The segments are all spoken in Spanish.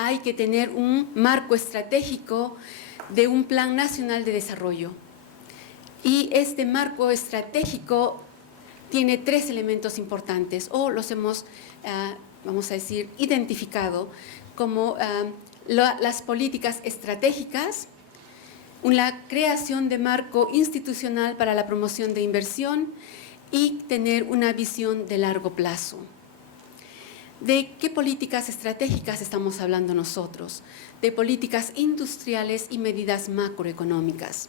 hay que tener un marco estratégico de un Plan Nacional de Desarrollo. Y este marco estratégico tiene tres elementos importantes, o los hemos, vamos a decir, identificado como las políticas estratégicas, la creación de marco institucional para la promoción de inversión y tener una visión de largo plazo. ¿De qué políticas estratégicas estamos hablando nosotros? De políticas industriales y medidas macroeconómicas.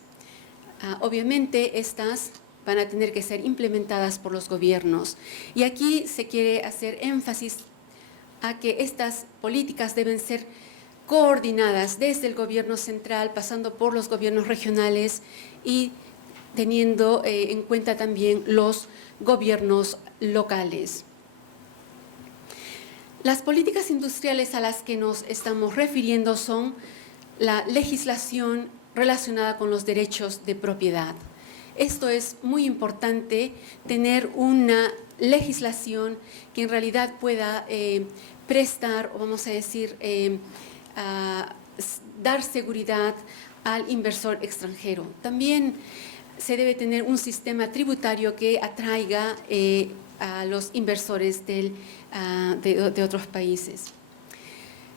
Obviamente estas van a tener que ser implementadas por los gobiernos y aquí se quiere hacer énfasis a que estas políticas deben ser coordinadas desde el gobierno central, pasando por los gobiernos regionales y teniendo en cuenta también los gobiernos locales. Las políticas industriales a las que nos estamos refiriendo son la legislación relacionada con los derechos de propiedad. Esto es muy importante, tener una legislación que en realidad pueda prestar, o vamos a decir, dar seguridad al inversor extranjero. También se debe tener un sistema tributario que atraiga a los inversores de otros países.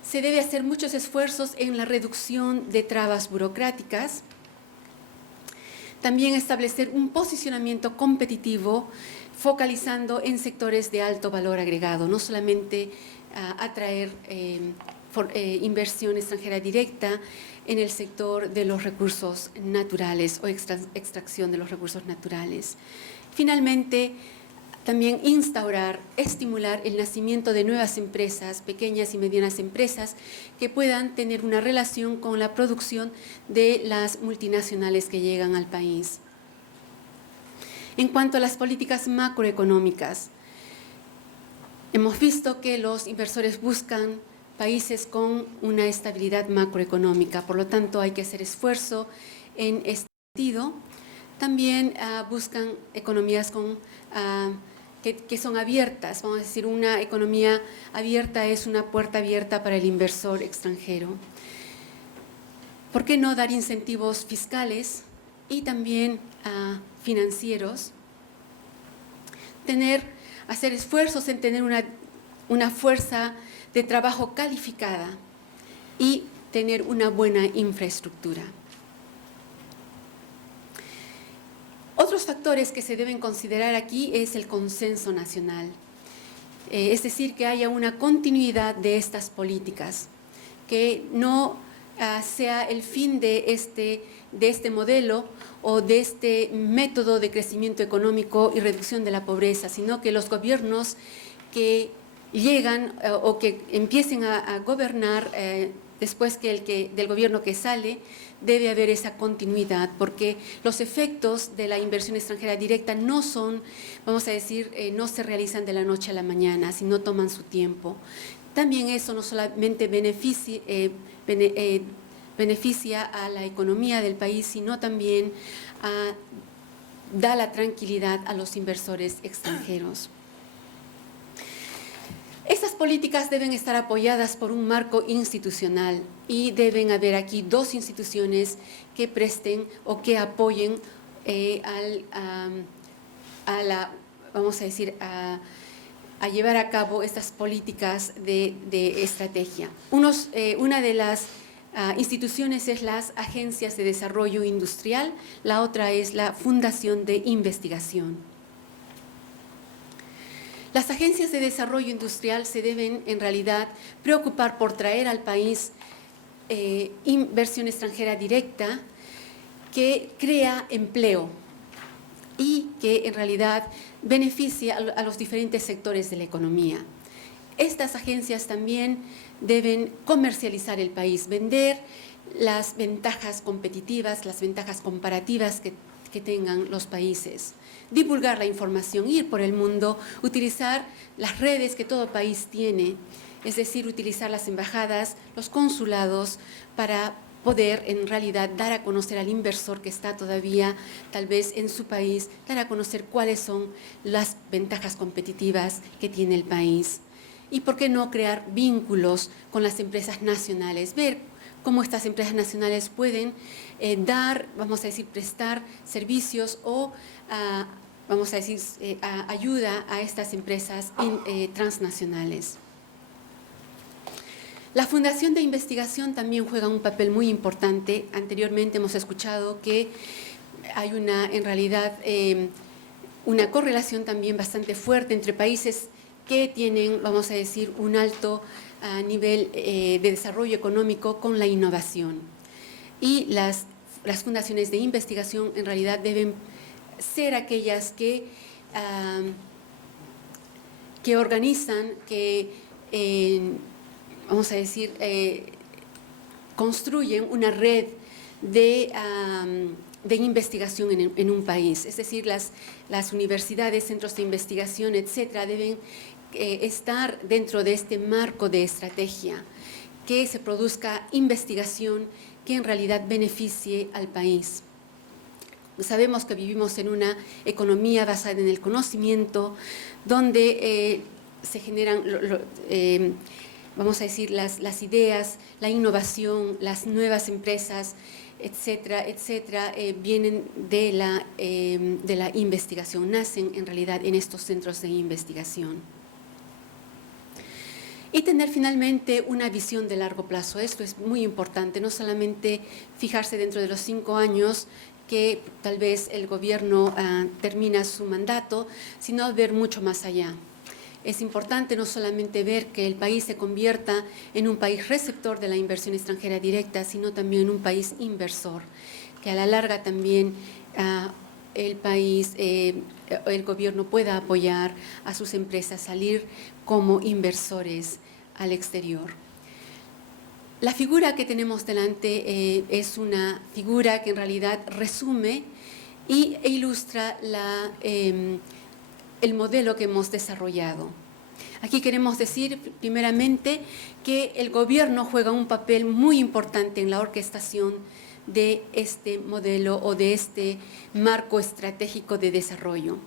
Se debe hacer muchos esfuerzos en la reducción de trabas burocráticas. También establecer un posicionamiento competitivo focalizando en sectores de alto valor agregado, no solamente atraer inversión extranjera directa en el sector de los recursos naturales o extracción de los recursos naturales. Finalmente, también instaurar, estimular el nacimiento de nuevas empresas, pequeñas y medianas empresas, que puedan tener una relación con la producción de las multinacionales que llegan al país. En cuanto a las políticas macroeconómicas, hemos visto que los inversores buscan países con una estabilidad macroeconómica, por lo tanto hay que hacer esfuerzo en este sentido. También buscan economías que son abiertas, vamos a decir, una economía abierta es una puerta abierta para el inversor extranjero. ¿Por qué no dar incentivos fiscales y también financieros? Hacer esfuerzos en tener una fuerza de trabajo calificada y tener una buena infraestructura. Otros factores que se deben considerar aquí es el consenso nacional, es decir, que haya una continuidad de estas políticas, que no sea el fin de este modelo o de este método de crecimiento económico y reducción de la pobreza, sino que los gobiernos que llegan o que empiecen a gobernar después del gobierno que sale, debe haber esa continuidad, porque los efectos de la inversión extranjera directa no son, vamos a decir, no se realizan de la noche a la mañana, sino toman su tiempo. También eso no solamente beneficia a la economía del país, sino también da la tranquilidad a los inversores extranjeros. Estas políticas deben estar apoyadas por un marco institucional y deben haber aquí dos instituciones que presten o que apoyen vamos a decir, a llevar a cabo estas políticas de estrategia. Una de las instituciones es las agencias de desarrollo industrial, la otra es la Fundación de Investigación. Las agencias de desarrollo industrial se deben, en realidad, preocupar por traer al país inversión extranjera directa que crea empleo y que, en realidad, beneficia a los diferentes sectores de la economía. Estas agencias también deben comercializar el país, vender las ventajas competitivas, las ventajas comparativas que tengan los países, divulgar la información, ir por el mundo, utilizar las redes que todo país tiene, es decir, utilizar las embajadas, los consulados para poder en realidad dar a conocer al inversor que está todavía tal vez en su país, dar a conocer cuáles son las ventajas competitivas que tiene el país. y por qué no crear vínculos con las empresas nacionales, ver cómo estas empresas nacionales pueden dar, vamos a decir, prestar servicios o, vamos a decir, ayuda a estas empresas transnacionales. La Fundación de Investigación también juega un papel muy importante. Anteriormente hemos escuchado que hay en realidad, una correlación también bastante fuerte entre países que tienen, vamos a decir, un alto nivel de desarrollo económico con la innovación. Y las fundaciones de investigación en realidad deben ser aquellas que organizan, que vamos a decir, construyen una red de investigación en un país. Es decir, las universidades, centros de investigación, etcétera, deben estar dentro de este marco de estrategia, que se produzca investigación que en realidad beneficie al país. Sabemos que vivimos en una economía basada en el conocimiento, donde se generan, vamos a decir, las ideas, la innovación, las nuevas empresas, etcétera, etcétera, vienen de la investigación, nacen en realidad en estos centros de investigación. Y tener finalmente una visión de largo plazo. Esto es muy importante, no solamente fijarse dentro de los 5 años que tal vez el gobierno termina su mandato, sino ver mucho más allá. Es importante no solamente ver que el país se convierta en un país receptor de la inversión extranjera directa, sino también en un país inversor, que a la larga también el país, el gobierno pueda apoyar a sus empresas a salir como inversores al exterior. La figura que tenemos delante es una figura que en realidad resume e ilustra el modelo que hemos desarrollado. Aquí queremos decir primeramente que el gobierno juega un papel muy importante en la orquestación de este modelo o de este marco estratégico de desarrollo.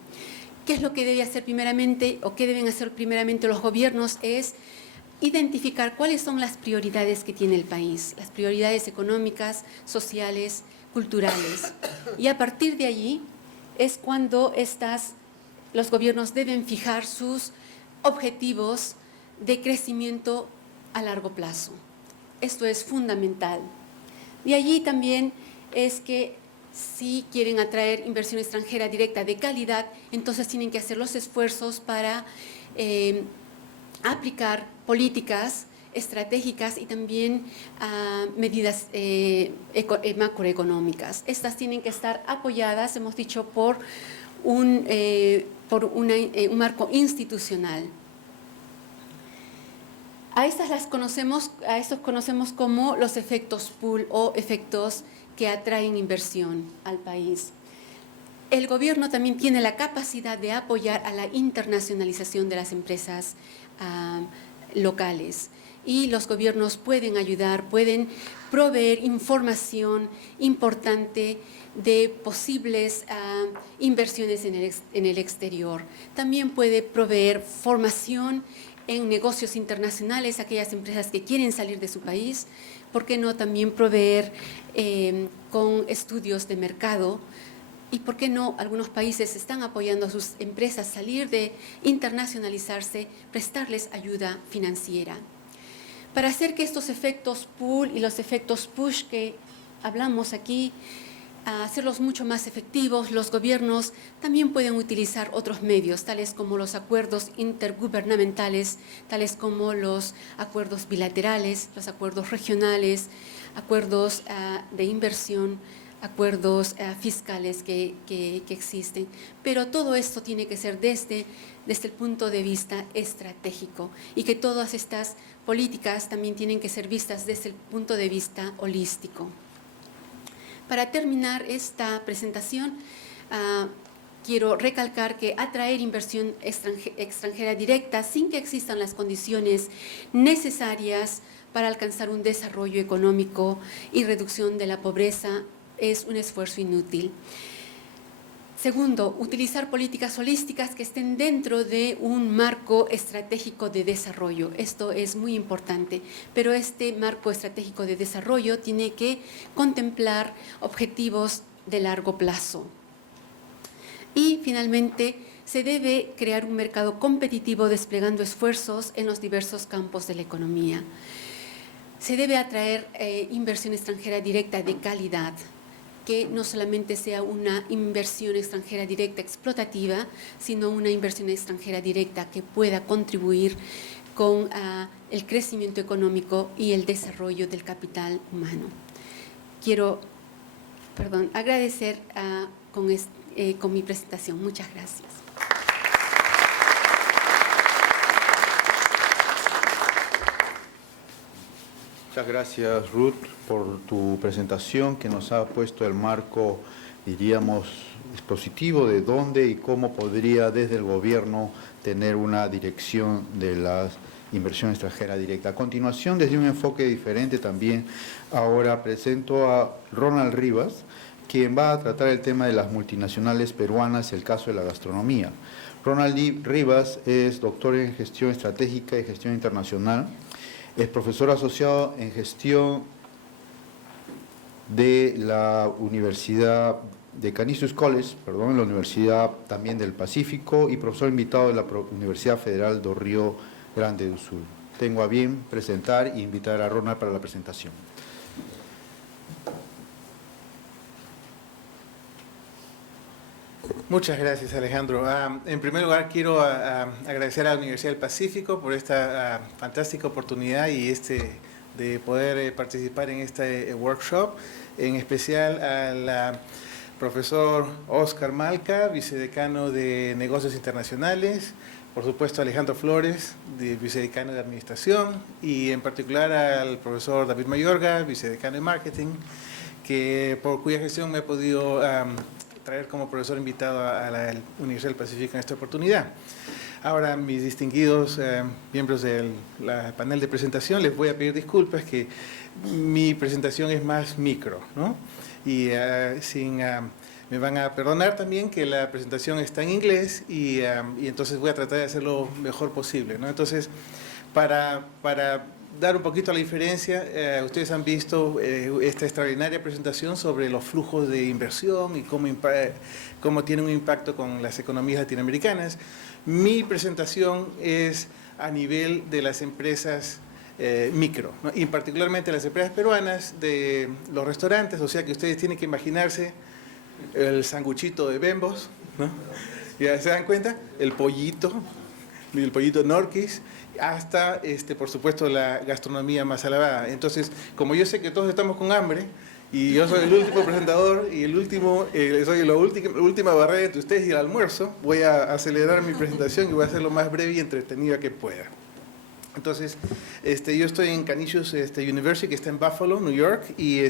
¿Qué es lo que debe hacer primeramente o qué deben hacer primeramente los gobiernos? Es identificar cuáles son las prioridades que tiene el país, las prioridades económicas, sociales, culturales. Y a partir de allí es cuando los gobiernos deben fijar sus objetivos de crecimiento a largo plazo. Esto es fundamental. De allí también es que si quieren atraer inversión extranjera directa de calidad, entonces tienen que hacer los esfuerzos para aplicar políticas estratégicas y también medidas macroeconómicas. Estas tienen que estar apoyadas, hemos dicho, por un marco institucional. A estos conocemos como los efectos pull o efectos que atraen inversión al país. El gobierno también tiene la capacidad de apoyar a la internacionalización de las empresas locales, y los gobiernos pueden ayudar, pueden proveer información importante de posibles inversiones en el exterior. También puede proveer formación en negocios internacionales, aquellas empresas que quieren salir de su país. ¿Por qué no también proveer con estudios de mercado? ¿Y por qué no algunos países están apoyando a sus empresas salir de internacionalizarse, prestarles ayuda financiera? Para hacer que estos efectos pull y los efectos push que hablamos aquí, hacerlos mucho más efectivos, los gobiernos también pueden utilizar otros medios, tales como los acuerdos intergubernamentales, tales como los acuerdos bilaterales, los acuerdos regionales, acuerdos de inversión, acuerdos fiscales que existen. Pero todo esto tiene que ser desde el punto de vista estratégico, y que todas estas políticas también tienen que ser vistas desde el punto de vista holístico. Para terminar esta presentación, quiero recalcar que atraer inversión extranjera directa sin que existan las condiciones necesarias para alcanzar un desarrollo económico y reducción de la pobreza es un esfuerzo inútil. Segundo, utilizar políticas holísticas que estén dentro de un marco estratégico de desarrollo. Esto es muy importante, pero este marco estratégico de desarrollo tiene que contemplar objetivos de largo plazo. Y finalmente, se debe crear un mercado competitivo desplegando esfuerzos en los diversos campos de la economía. Se debe atraer inversión extranjera directa de calidad, que no solamente sea una inversión extranjera directa explotativa, sino una inversión extranjera directa que pueda contribuir con el crecimiento económico y el desarrollo del capital humano. Quiero agradecer con mi presentación. Muchas gracias. Muchas gracias, Ruth, por tu presentación que nos ha puesto el marco, diríamos, expositivo de dónde y cómo podría desde el gobierno tener una dirección de la inversión extranjera directa. A continuación, desde un enfoque diferente también, ahora presento a Ronald Rivas, quien va a tratar el tema de las multinacionales peruanas, el caso de la gastronomía. Ronald Rivas es doctor en gestión estratégica y gestión internacional. Es profesor asociado en gestión de la Universidad de Canisius College, en la Universidad también del Pacífico, y profesor invitado de la Universidad Federal do Río Grande do Sul. Tengo a bien presentar e invitar a Ronald para la presentación. Muchas gracias, Alejandro. En primer lugar, quiero agradecer a la Universidad del Pacífico por esta fantástica oportunidad y de poder participar en este workshop, en especial al profesor Oscar Malca, vicedecano de Negocios Internacionales, por supuesto Alejandro Flores, vicedecano de Administración, y en particular al profesor David Mayorga, vicedecano de Marketing, por cuya gestión me he podido traer como profesor invitado a la Universidad del Pacífico en esta oportunidad. Ahora, mis distinguidos miembros del panel de presentación, les voy a pedir disculpas que mi presentación es más micro, ¿no? Y me van a perdonar también que la presentación está en inglés y entonces voy a tratar de hacerlo mejor posible, ¿no? Entonces, para dar un poquito la diferencia, ustedes han visto esta extraordinaria presentación sobre los flujos de inversión y cómo tiene un impacto con las economías latinoamericanas. Mi presentación es a nivel de las empresas micro, ¿no? Y particularmente las empresas peruanas de los restaurantes, o sea que ustedes tienen que imaginarse el sanguchito de Bembos, ¿no? ¿Ya se dan cuenta? El pollito Norquis, hasta, por supuesto, la gastronomía más alabada. Entonces, como yo sé que todos estamos con hambre, y yo soy el último presentador, y soy la última barrera entre ustedes y el almuerzo, voy a acelerar mi presentación y voy a hacer lo más breve y entretenida que pueda. Entonces, yo estoy en Canisius University, que está en Buffalo, New York, y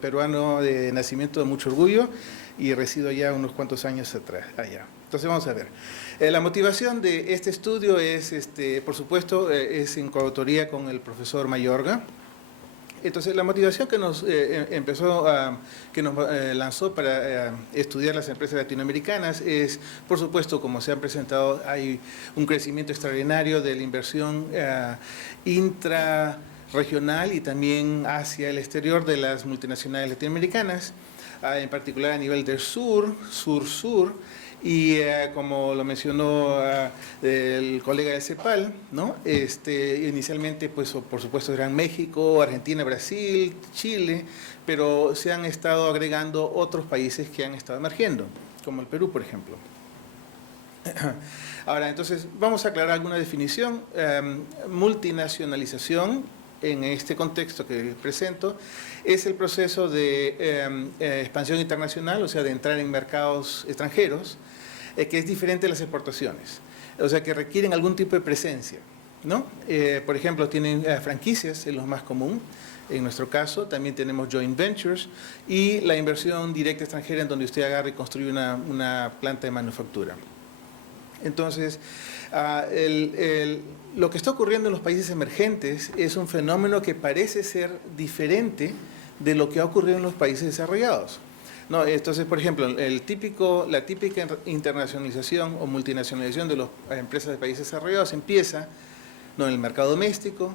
peruano de nacimiento de mucho orgullo, y resido ya unos cuantos años allá. Entonces, vamos a ver. La motivación de este estudio es, por supuesto, es en coautoría con el profesor Mayorga. Entonces, la motivación que nos lanzó para estudiar las empresas latinoamericanas es, por supuesto, como se han presentado, hay un crecimiento extraordinario de la inversión intrarregional y también hacia el exterior de las multinacionales latinoamericanas, en particular a nivel del sur-sur, y como lo mencionó el colega de CEPAL, ¿no? Inicialmente, pues, por supuesto, eran México, Argentina, Brasil, Chile, pero se han estado agregando otros países que han estado emergiendo, como el Perú, por ejemplo. Ahora, entonces, vamos a aclarar alguna definición. Multinacionalización, en este contexto que presento, es el proceso de expansión internacional, o sea, de entrar en mercados extranjeros, que es diferente de las exportaciones, o sea, que requieren algún tipo de presencia, ¿no? Por ejemplo, tienen franquicias, es lo más común. En nuestro caso, también tenemos joint ventures y la inversión directa extranjera, en donde usted agarra y construye una planta de manufactura. Entonces, lo que está ocurriendo en los países emergentes es un fenómeno que parece ser diferente de lo que ha ocurrido en los países desarrollados. No, entonces, por ejemplo, la típica internacionalización o multinacionalización de las empresas de países desarrollados empieza, ¿no?, en el mercado doméstico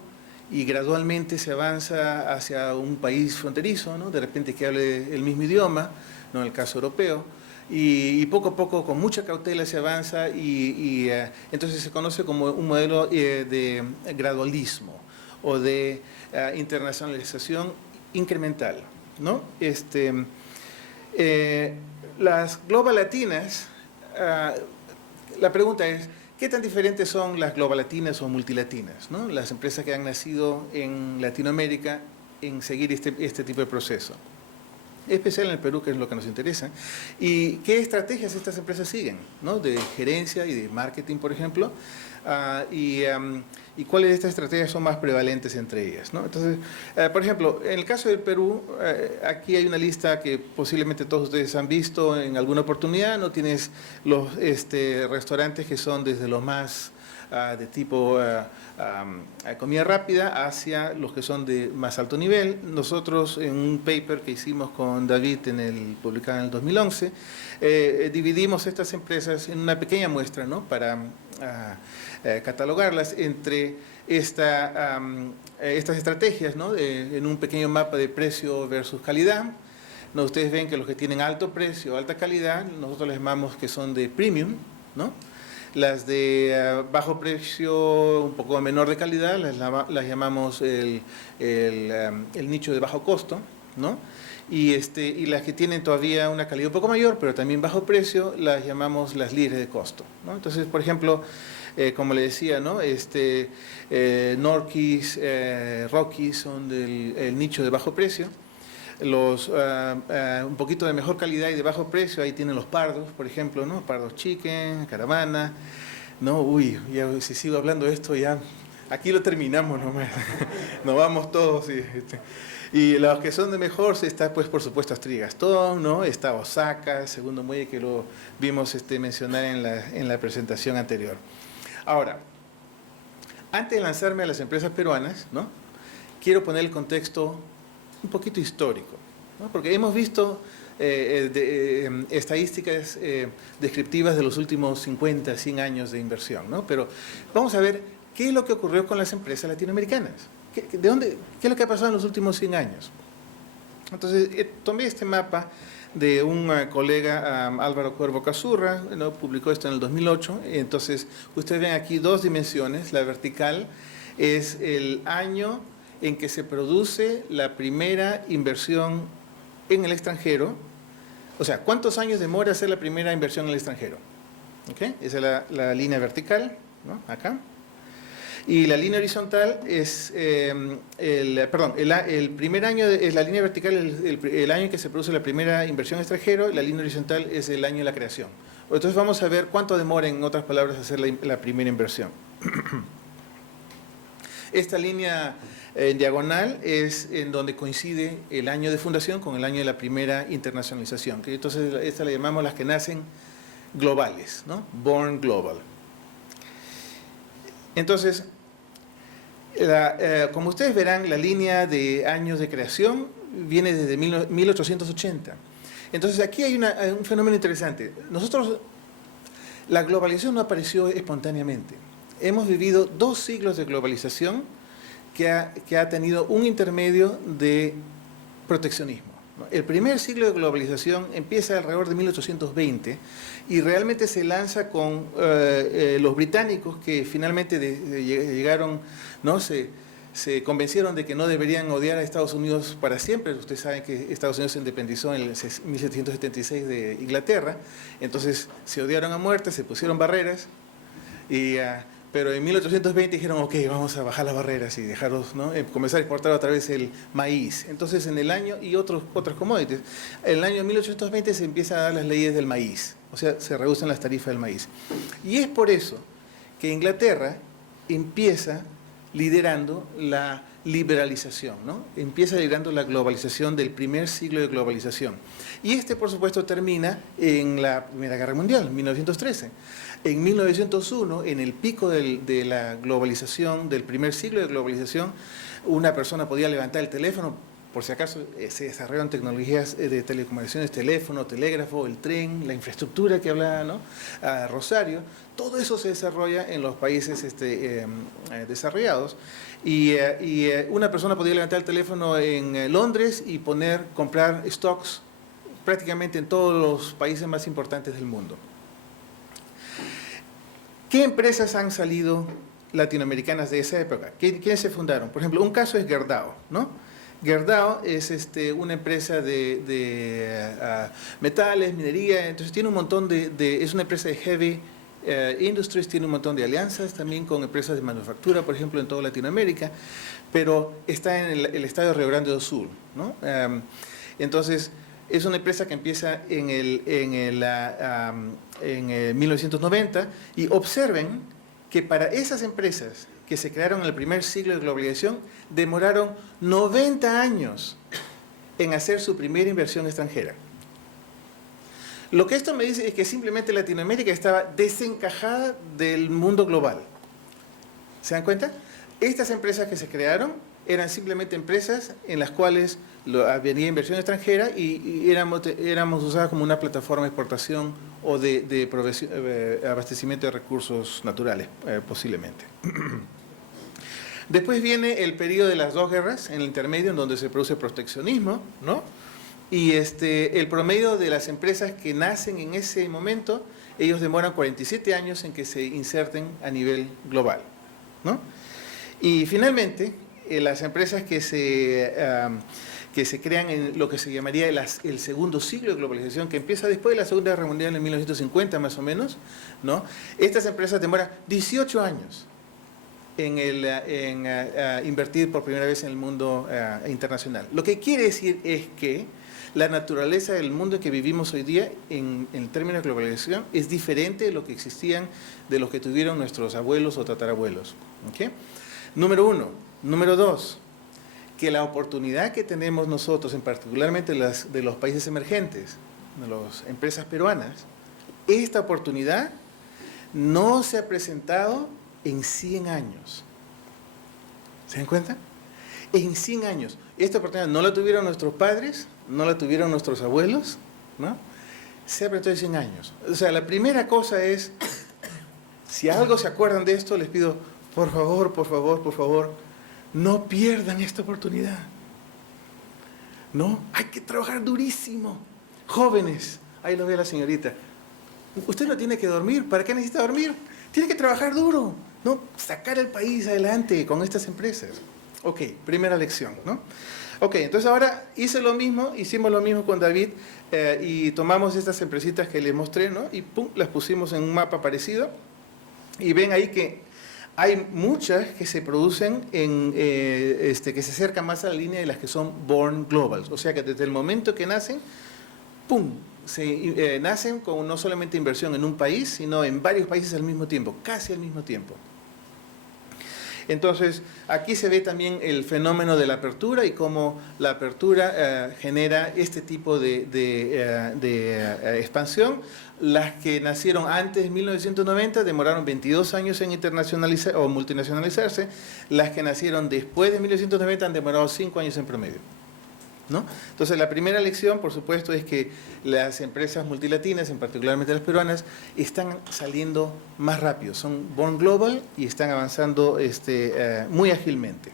y gradualmente se avanza hacia un país fronterizo, ¿no?, de repente que hable el mismo idioma, ¿no?, en el caso europeo, y poco a poco, con mucha cautela, se avanza y entonces se conoce como un modelo de gradualismo o de internacionalización incremental, ¿no? Las Global Latinas, la pregunta es, ¿qué tan diferentes son las Global Latinas o multilatinas, ¿no?, las empresas que han nacido en Latinoamérica en seguir este tipo de proceso? Especial en el Perú, que es lo que nos interesa. ¿Y qué estrategias estas empresas siguen, ¿no?, de gerencia y de marketing, por ejemplo? Y cuáles de estas estrategias son más prevalentes entre ellas, ¿no? Entonces, por ejemplo, en el caso del Perú, aquí hay una lista que posiblemente todos ustedes han visto en alguna oportunidad, ¿no? Tienes los restaurantes que son desde los más de tipo comida rápida hacia los que son de más alto nivel. Nosotros, en un paper que hicimos con David publicado en el 2011, dividimos estas empresas en una pequeña muestra, ¿no?, para catalogarlas entre estas estrategias, ¿no?, en un pequeño mapa de precio versus calidad. ¿No? Ustedes ven que los que tienen alto precio, alta calidad, nosotros les llamamos que son de premium, ¿no? Las de bajo precio, un poco menor de calidad, las llamamos el nicho de bajo costo, ¿no? Y las que tienen todavía una calidad un poco mayor, pero también bajo precio, las llamamos las líderes de costo, ¿no? Entonces, por ejemplo, como le decía, ¿no?, Norquis, Rockies son del nicho de bajo precio. Los un poquito de mejor calidad y de bajo precio, ahí tienen los Pardos, por ejemplo, ¿no?, Pardos Chicken, Caravana, ¿no? Uy, ya si sigo hablando de esto, ya aquí lo terminamos nomás, nos vamos todos. Y los que son de mejor, está, pues, por supuesto, Astrid Gastón, ¿no?, está Osaka, Segundo Muelle, que lo vimos mencionar en la presentación anterior. Ahora, antes de lanzarme a las empresas peruanas, ¿no?, quiero poner el contexto un poquito histórico, ¿no?, porque hemos visto estadísticas descriptivas de los últimos 50, 100 años de inversión, ¿no? Pero vamos a ver qué es lo que ocurrió con las empresas latinoamericanas. ¿Qué es lo que ha pasado en los últimos 100 años? Entonces, tomé este mapa de un colega, Álvaro Cuervo Cazurra, ¿no?, publicó esto en el 2008. Entonces, ustedes ven aquí dos dimensiones. La vertical es el año en que se produce la primera inversión en el extranjero. O sea, ¿cuántos años demora hacer la primera inversión en el extranjero? ¿Okay? Esa es la línea vertical, ¿no?, acá. Y la línea horizontal es, el primer año, es la línea vertical, el año en que se produce la primera inversión extranjero, y la línea horizontal es el año de la creación. Entonces vamos a ver cuánto demora, en otras palabras, hacer la primera inversión. Esta línea en diagonal es en donde coincide el año de fundación con el año de la primera internacionalización. Que entonces esta le llamamos las que nacen globales, ¿no? Born Global. Entonces, como ustedes verán, la línea de años de creación viene desde 1880. Entonces, aquí hay un fenómeno interesante. La globalización no apareció espontáneamente. Hemos vivido 2 siglos de globalización que ha tenido un intermedio de proteccionismo. El primer siglo de globalización empieza alrededor de 1820 y realmente se lanza con los británicos, que finalmente llegaron, ¿no?, se convencieron de que no deberían odiar a Estados Unidos para siempre. Ustedes saben que Estados Unidos se independizó en 1776 de Inglaterra, entonces se odiaron a muerte, se pusieron barreras, pero en 1820 dijeron, ok, vamos a bajar las barreras y dejarlos, ¿no?, comenzar a exportar otra vez el maíz. Entonces, en el año, y otros commodities, en el año 1820 se empiezan a dar las leyes del maíz, o sea, se reducen las tarifas del maíz. Y es por eso que Inglaterra empieza liderando la liberalización, ¿no? Empieza liderando la globalización del primer siglo de globalización. Y por supuesto, termina en la Primera Guerra Mundial, 1913. En 1901, en el pico de la globalización, del primer siglo de globalización, una persona podía levantar el teléfono por si acaso se desarrollan tecnologías de telecomunicaciones, teléfono, telégrafo, el tren, la infraestructura que hablaba, ¿no? Rosario, todo eso se desarrolla en los países desarrollados. Y una persona podía levantar el teléfono en Londres y comprar stocks prácticamente en todos los países más importantes del mundo. ¿Qué empresas han salido latinoamericanas de esa época? ¿Quiénes se fundaron? Por ejemplo, un caso es Gerdau, ¿no? Gerdau es una empresa de metales, minería, entonces tiene un montón es una empresa de heavy industries, tiene un montón de alianzas también con empresas de manufactura, por ejemplo, en toda Latinoamérica, pero está en el estado de Río Grande do Sul, ¿no? Entonces, es una empresa que empieza en 1990 y observen que para esas empresas que se crearon en el primer siglo de globalización demoraron 90 años en hacer su primera inversión extranjera. Lo que esto me dice es que simplemente Latinoamérica estaba desencajada del mundo global. ¿Se dan cuenta? Estas empresas que se crearon eran simplemente empresas en las cuales había inversión extranjera y éramos usadas como una plataforma de exportación o de abastecimiento de recursos naturales, posiblemente. Después viene el periodo de las dos guerras, en el intermedio, en donde se produce proteccionismo, ¿no? Y el promedio de las empresas que nacen en ese momento, ellos demoran 47 años en que se inserten a nivel global, ¿no? Y finalmente, las empresas que se crean en lo que se llamaría el segundo siglo de globalización, que empieza después de la Segunda Guerra Mundial en 1950 más o menos, ¿no? Estas empresas demoran 18 años en invertir por primera vez en el mundo internacional. Lo que quiere decir es que la naturaleza del mundo en que vivimos hoy día, en términos de globalización, es diferente de lo que existían, de los que tuvieron nuestros abuelos o tatarabuelos. ¿Okay? Número uno. Número dos, que la oportunidad que tenemos nosotros, en particularmente de los países emergentes, de las empresas peruanas, esta oportunidad no se ha presentado en 100 años. ¿Se dan cuenta? En 100 años. Esta oportunidad no la tuvieron nuestros padres, no la tuvieron nuestros abuelos, ¿no? Se ha presentado en 100 años. O sea, la primera cosa es, si algo se acuerdan de esto, les pido, por favor, no pierdan esta oportunidad. No, hay que trabajar durísimo. Jóvenes, ahí lo ve la señorita. Usted no tiene que dormir. ¿Para qué necesita dormir? Tiene que trabajar duro, ¿no? Sacar el país adelante con estas empresas. Ok, primera lección, ¿no? Ok, entonces ahora hicimos lo mismo con David y tomamos estas empresitas que les mostré, ¿no? Y pum, las pusimos en un mapa parecido. Y ven ahí que hay muchas que se producen que se acercan más a la línea de las que son born global. O sea que desde el momento que nacen, ¡pum!, nacen con no solamente inversión en un país, sino en varios países al mismo tiempo, casi al mismo tiempo. Entonces, aquí se ve también el fenómeno de la apertura y cómo la apertura genera este tipo de expansión. Las que nacieron antes de 1990 demoraron 22 años en internacionalizar o multinacionalizarse. Las que nacieron después de 1990 han demorado 5 años en promedio, ¿no? Entonces, la primera lección, por supuesto, es que las empresas multilatinas, en particularmente las peruanas, están saliendo más rápido. Son born global y están avanzando muy ágilmente.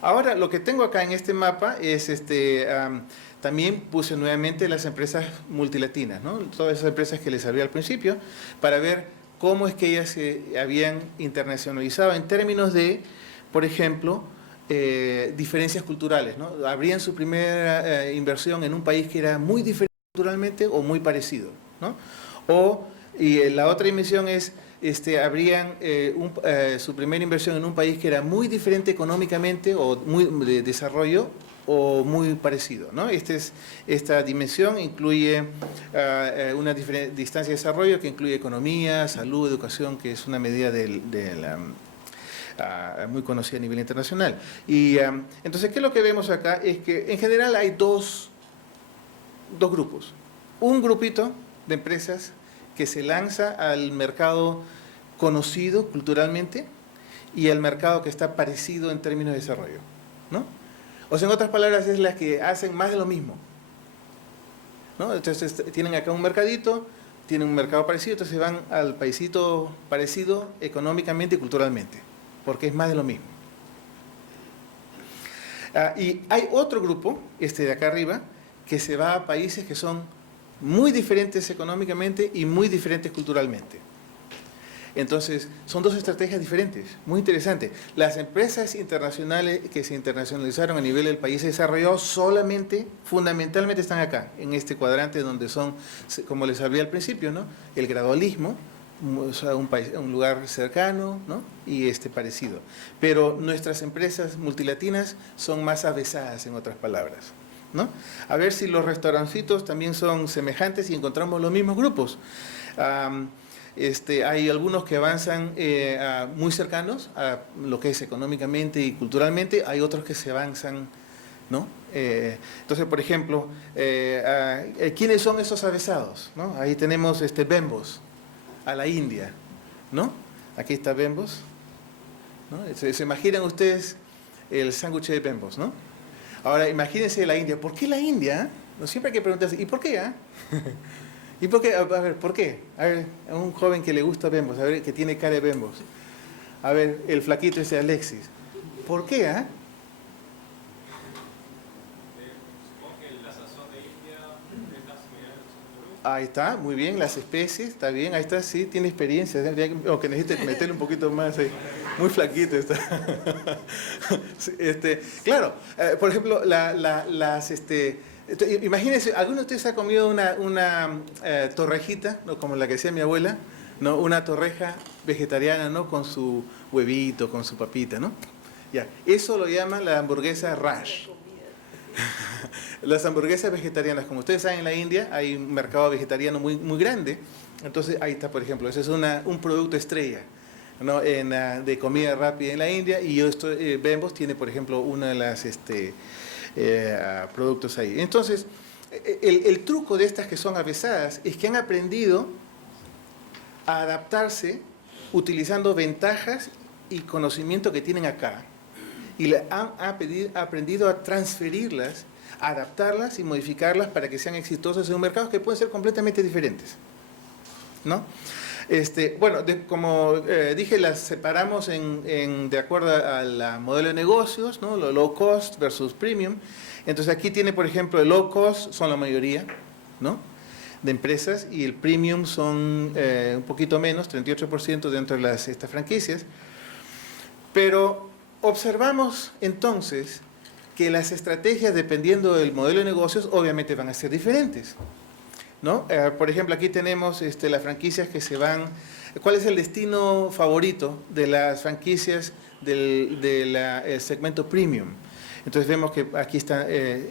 Ahora, lo que tengo acá en este mapa es también puse nuevamente las empresas multilatinas, ¿no? Todas esas empresas que les hablé al principio, para ver cómo es que ellas se habían internacionalizado en términos de, por ejemplo, diferencias culturales, ¿no? Abrían su primera inversión en un país que era muy diferente culturalmente o muy parecido, ¿no? Y la otra dimensión es, abrían su primera inversión en un país que era muy diferente económicamente o muy de desarrollo o muy parecido, ¿no? Esta dimensión incluye una distancia de desarrollo que incluye economía, salud, educación, que es una medida muy conocida a nivel internacional. Y entonces, ¿qué es lo que vemos acá? Es que en general hay dos grupos. Un grupito de empresas que se lanza al mercado conocido culturalmente y al mercado que está parecido en términos de desarrollo, ¿no? O sea, en otras palabras, es las que hacen más de lo mismo, ¿no? Entonces, tienen acá un mercadito, tienen un mercado parecido, entonces van al paisito parecido económicamente y culturalmente, porque es más de lo mismo. Y hay otro grupo, este de acá arriba, que se va a países que son muy diferentes económicamente y muy diferentes culturalmente. Entonces, son dos estrategias diferentes, muy interesantes. Las empresas internacionales que se internacionalizaron a nivel del país desarrollado solamente, fundamentalmente están acá, en este cuadrante donde son, como les hablé al principio, ¿no? El gradualismo, o sea, un lugar cercano, ¿no? Y parecido. Pero nuestras empresas multilatinas son más avesadas, en otras palabras, ¿no? A ver si los restaurancitos también son semejantes y encontramos los mismos grupos. Hay algunos que avanzan muy cercanos a lo que es económicamente y culturalmente, hay otros que se avanzan, ¿no? Entonces, por ejemplo, ¿quiénes son esos avesados? ¿No? Ahí tenemos Bembos, a la India, ¿no? Aquí está Bembos, ¿no? ¿Se imaginan ustedes el sándwich de Bembos, ¿no? Ahora, imagínense la India. ¿Por qué la India? No, siempre hay que preguntarse, ¿y por qué? ¿Y por qué? A ver, ¿por qué? A ver, a un joven que le gusta Bembos, a ver, que tiene cara de Bembos. A ver, el flaquito ese Alexis. ¿Por qué? Ahí está, muy bien, las especies, está bien, ahí está, sí, tiene experiencia. O que necesite meterle un poquito más ahí. Muy flaquito está. Claro, por ejemplo, imagínense, ¿alguno de ustedes ha comido una torrejita, ¿no? Como la que hacía mi abuela, ¿no? Una torreja vegetariana, ¿no? Con su huevito, con su papita, ¿no? Ya, eso lo llaman la hamburguesa Rush. Las hamburguesas vegetarianas, como ustedes saben, en la India hay un mercado vegetariano muy, muy grande. Entonces, ahí está, por ejemplo, ese es un producto estrella, ¿no? De comida rápida en la India. Y Bembos tiene, por ejemplo, uno de las productos ahí. Entonces, el truco de estas que son avesadas es que han aprendido a adaptarse utilizando ventajas y conocimiento que tienen acá. Y han aprendido a transferirlas, a adaptarlas y modificarlas para que sean exitosas en un mercado que pueden ser completamente diferentes, ¿no? Bueno, como dije, las separamos de acuerdo al modelo de negocios, ¿no? Lo low cost versus premium. Entonces aquí tiene, por ejemplo, el low cost son la mayoría, ¿no? De empresas, y el premium son un poquito menos, 38% dentro de estas franquicias. Pero observamos entonces que las estrategias, dependiendo del modelo de negocios, obviamente van a ser diferentes, ¿no? Por ejemplo, aquí tenemos las franquicias que se van. ¿Cuál es el destino favorito de las franquicias del segmento premium? Entonces vemos que aquí está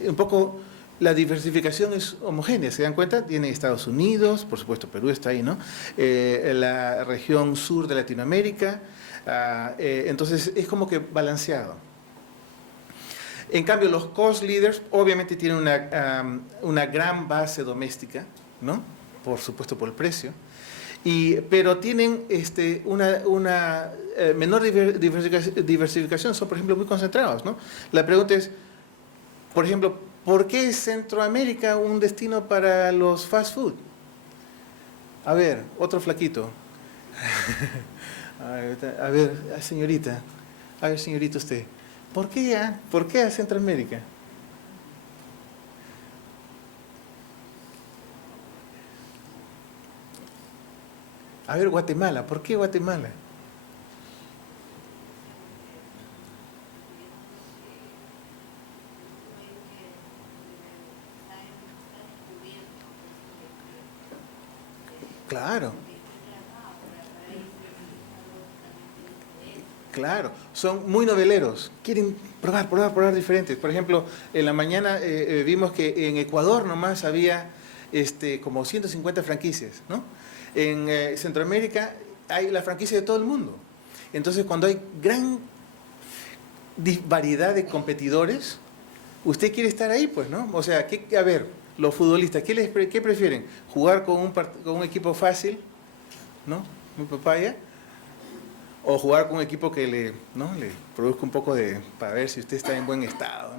un poco. La diversificación es homogénea, ¿se dan cuenta? Tiene Estados Unidos, por supuesto Perú está ahí, ¿no? La región sur de Latinoamérica. Entonces es como que balanceado. En cambio, los cost leaders obviamente tienen una gran base doméstica, ¿no? Por supuesto por el precio, pero tienen una menor diversificación, son por ejemplo muy concentrados, ¿no? La pregunta es, por ejemplo, ¿por qué es Centroamérica un destino para los fast food? A ver, otro flaquito. A ver, señorita, usted, ¿por qué a Centroamérica? A ver, Guatemala, ¿por qué Guatemala? Claro. Claro, son muy noveleros, quieren probar diferentes. Por ejemplo, en la mañana vimos que en Ecuador nomás había como 150 franquicias, ¿no? En Centroamérica hay la franquicia de todo el mundo. Entonces, cuando hay gran variedad de competidores, usted quiere estar ahí, pues, ¿no? O sea, a ver, los futbolistas, ¿qué prefieren? ¿Jugar con un equipo fácil, ¿no? Muy papaya. O jugar con un equipo que le produzca un poco para ver si usted está en buen estado.